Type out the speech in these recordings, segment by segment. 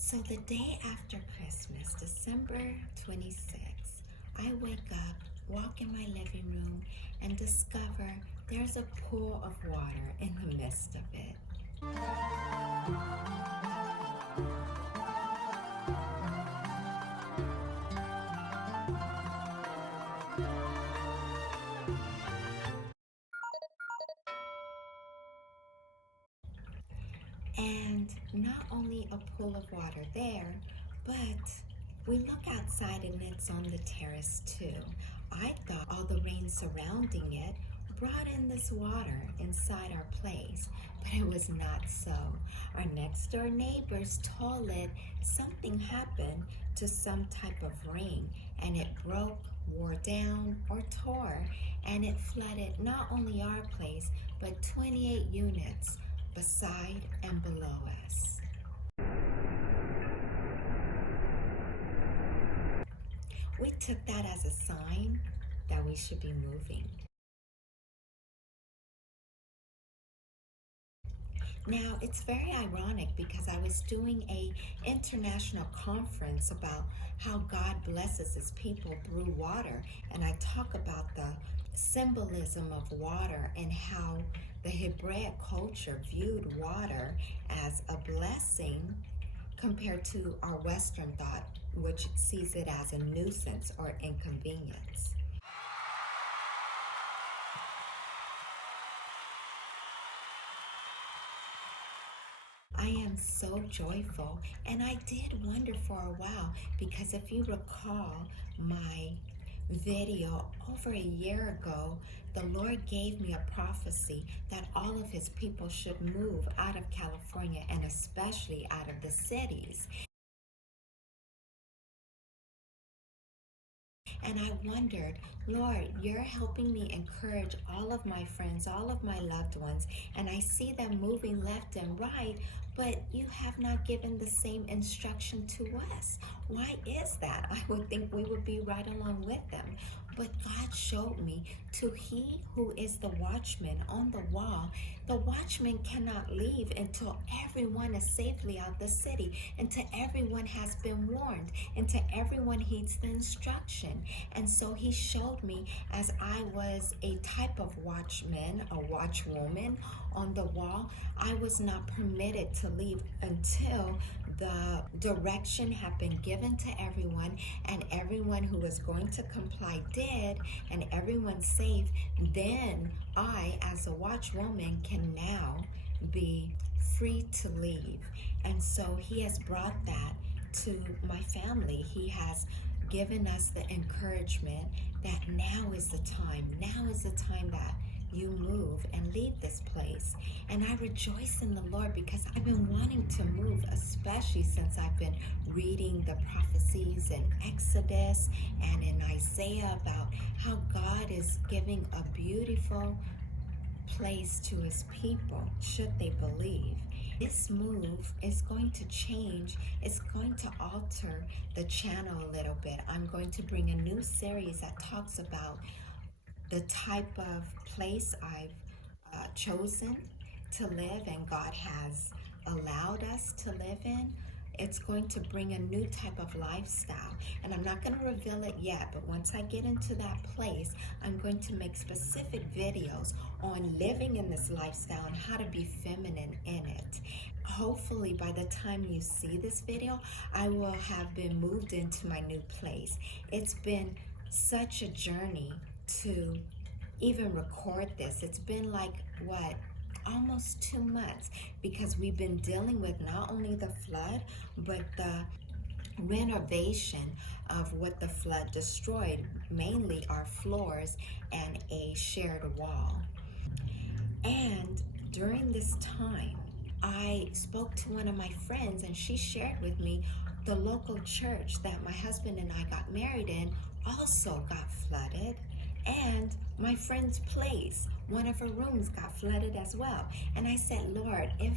So the day after Christmas, December 26th, I wake up, walk in my living room, and discover there's a pool of water in the midst of it. And not only a pool of water there, but we look outside and it's on the terrace too. I thought all the rain surrounding it brought in this water inside our place, but it was not so. Our next door neighbors told it something happened to some type of ring and it broke, wore down, or tore, and it flooded not only our place, but 28 units beside and below us. We took that as a sign that we should be moving. Now, it's very ironic because I was doing an international conference about how God blesses his people through water, and I talk about the symbolism of water and how the Hebraic culture viewed water as a blessing compared to our Western thought, which sees it as a nuisance or inconvenience. I am so joyful, and I did wonder for a while because if you recall my video over a year ago, the Lord gave me a prophecy that all of his people should move out of California and especially out of the cities. And I wondered, Lord, you're helping me encourage all of my friends, all of my loved ones, and I see them moving left and right, but you have not given the same instruction to us. Why is that? I would think we would be right along with them. But God showed me to he who is the watchman on the wall, the watchman cannot leave until everyone is safely out the city, until everyone has been warned, until everyone heeds the instruction. And so he showed me as I was a type of watchman, a watchwoman on the wall, I was not permitted to leave until the direction had been given to everyone and everyone who was going to comply did and everyone's safe. Then I, as a watchwoman, can now be free to leave. And so he has brought that to my family. He has given us the encouragement that now is the time. Now is the time that you move and leave this place. And I rejoice in the Lord because I've been wanting to move, especially since I've been reading the prophecies in Exodus and in Isaiah about how God is giving a beautiful place to his people should they believe. This move is going to change. It's going to alter the channel a little bit. I'm going to bring a new series that talks about the type of place I've chosen to live and God has allowed us to live in. It's going to bring a new type of lifestyle, and I'm not going to reveal it yet, but once I get into that place, I'm going to make specific videos on living in this lifestyle and how to be feminine in it. Hopefully by the time you see this video, I will have been moved into my new place. It's been such a journey to even record this. It's been like, what, almost 2 months, because we've been dealing with not only the flood, but the renovation of what the flood destroyed, mainly our floors and a shared wall. And during this time, I spoke to one of my friends and she shared with me the local church that my husband and I got married in also got flooded. And my friend's place, one of her rooms got flooded as well. And I said, Lord, if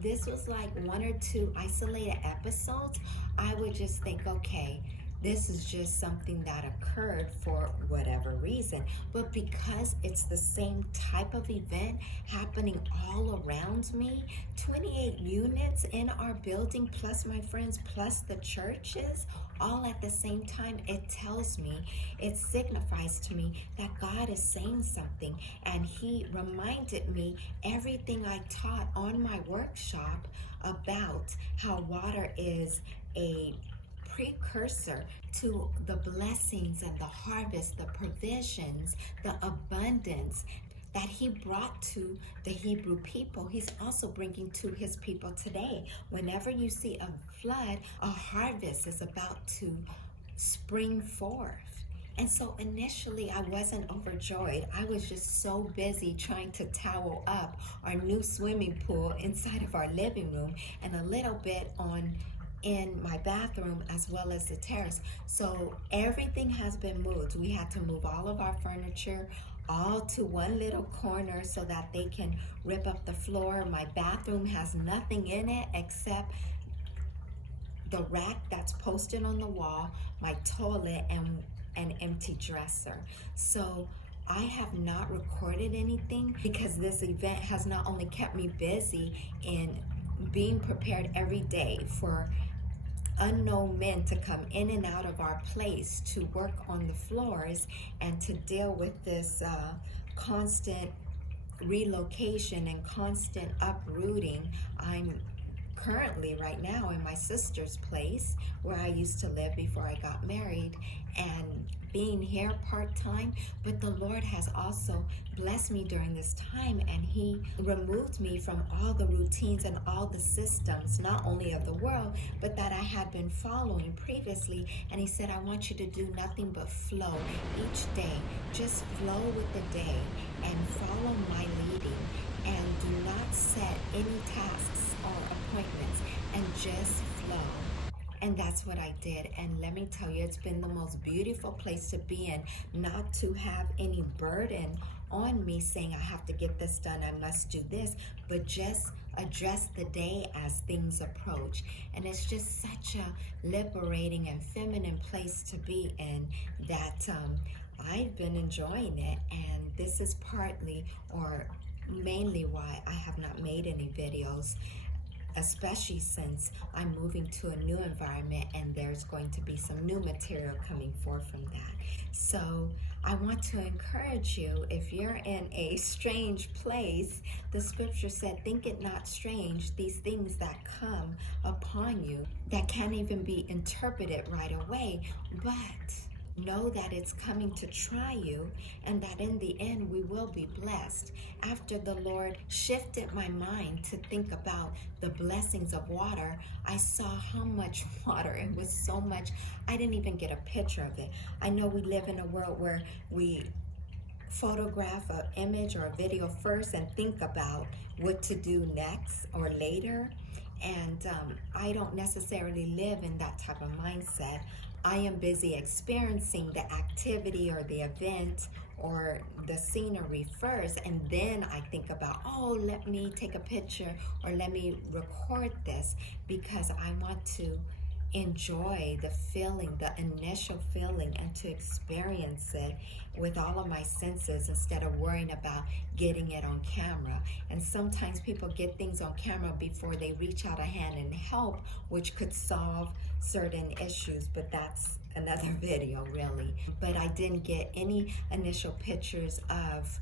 this was like 1 or 2 isolated episodes, I would just think, okay, This is just something that occurred for whatever reason. But because it's the same type of event happening all around me, 28 units in our building, plus my friends, plus the churches, all at the same time, it tells me, it signifies to me that God is saying something. And he reminded me everything I taught on my workshop about how water is a precursor to the blessings and the harvest, the provisions, the abundance that he brought to the Hebrew people. He's also bringing to his people today. Whenever you see a flood, a harvest is about to spring forth. And so initially I wasn't overjoyed. I was just so busy trying to towel up our new swimming pool inside of our living room and a little bit in my bathroom as well as the terrace. So everything has been moved. We had to move all of our furniture all to one little corner so that they can rip up the floor. My bathroom has nothing in it except the rack that's posted on the wall, my toilet, and an empty dresser. So I have not recorded anything because this event has not only kept me busy in being prepared every day for unknown men to come in and out of our place to work on the floors and to deal with this constant relocation and constant uprooting. I'm currently right now in my sister's place where I used to live before I got married and being here part-time, but the Lord has also blessed me during this time, and he removed me from all the routines and all the systems, not only of the world, but that I had been following previously. And he said, I want you to do nothing but flow each day. Just flow with the day and follow my leading, and do not set any tasks or appointments, and just flow. And that's what I did. And let me tell you, it's been the most beautiful place to be in, not to have any burden on me saying I have to get this done, I must do this, but just address the day as things approach. And it's just such a liberating and feminine place to be in that I've been enjoying it. And this is partly or mainly why I have not made any videos, especially since I'm moving to a new environment and there's going to be some new material coming forth from that. So I want to encourage you, if you're in a strange place, the scripture said, think it not strange, these things that come upon you that can't even be interpreted right away, but know that it's coming to try you, and that in the end we will be blessed. After the Lord shifted my mind to think about the blessings of water, I saw how much water, it was so much, I didn't even get a picture of it. I know we live in a world where we photograph an image or a video first and think about what to do next or later. And I don't necessarily live in that type of mindset. I am busy experiencing the activity or the event or the scenery first, and then I think about, oh, let me take a picture or let me record this, because I want to enjoy the feeling, the initial feeling, and to experience it with all of my senses instead of worrying about getting it on camera. And sometimes people get things on camera before they reach out a hand and help, which could solve certain issues, but that's another video really. But I didn't get any initial pictures of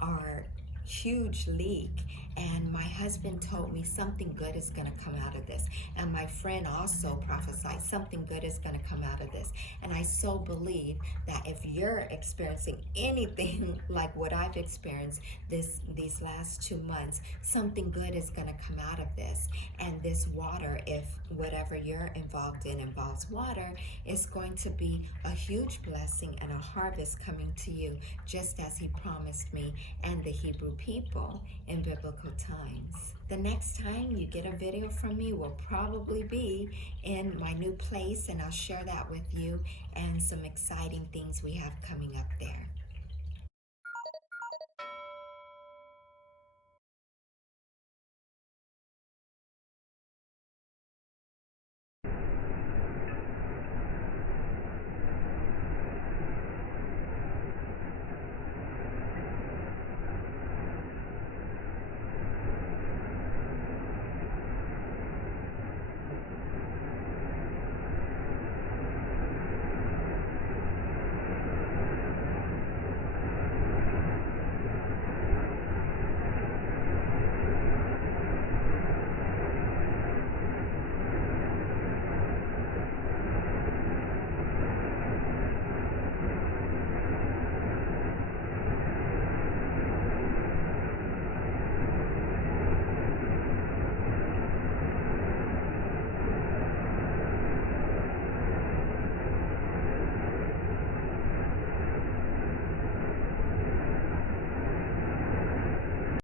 our huge leak, and my husband told me something good is going to come out of this, and my friend also prophesied something good is going to come out of this. And I so believe that if you're experiencing anything like what I've experienced these last 2 months, something good is going to come out of this. And this water, if whatever you're involved in involves water, is going to be a huge blessing and a harvest coming to you, just as he promised me and the Hebrew people in biblical times. The next time you get a video from me will probably be in my new place, and I'll share that with you and some exciting things we have coming up there.